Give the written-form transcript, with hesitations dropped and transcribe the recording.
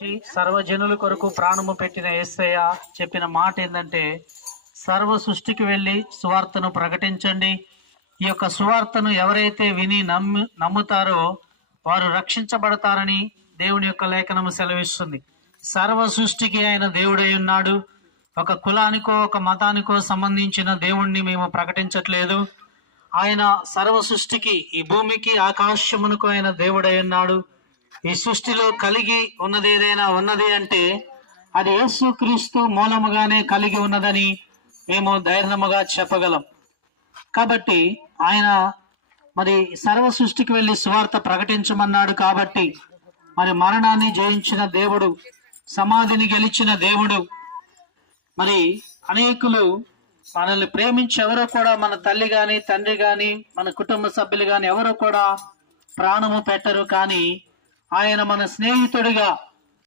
సర్వజనుల కొరకు ప్రాణము పెట్టిన యేసయ్య చెప్పిన మాట ఏంటంటే, సర్వ సృష్టికి వెళ్ళి సువార్తను ప్రకటించండి. ఈ యొక్క సువార్తను ఎవరైతే విని నమ్ముతారో వారు రక్షించబడతారని దేవుని యొక్క లేఖనము సెలవిస్తుంది. సర్వ సృష్టికి ఆయన దేవుడై ఉన్నాడు. ఒక కులానికో ఒక మతానికో సంబంధించిన దేవుణ్ణి మేము ప్రకటించట్లేదు. ఆయన సర్వ సృష్టికి, ఈ భూమికి ఆకాశమునకు ఆయన దేవుడై ఉన్నాడు. ఈ సృష్టిలో కలిగి ఉన్నది ఏదైనా ఉన్నది అంటే అది యేసుక్రీస్తు మూలముగానే కలిగి ఉన్నదని మేము ధైర్యముగా చెప్పగలం. కాబట్టి ఆయన మరి సర్వ సృష్టికి వెళ్ళి సువార్త ప్రకటించమన్నాడు. కాబట్టి మరి మరణాన్ని జయించిన దేవుడు, సమాధిని గెలిచిన దేవుడు, మరి అనేకులు మనల్ని ప్రేమించి ఎవరో కూడా, మన తల్లి గాని తండ్రి గాని మన కుటుంబ సభ్యులు గాని ఎవరో కూడా ప్రాణము పెట్టరు. కానీ ఆయన మన స్నేహితుడిగా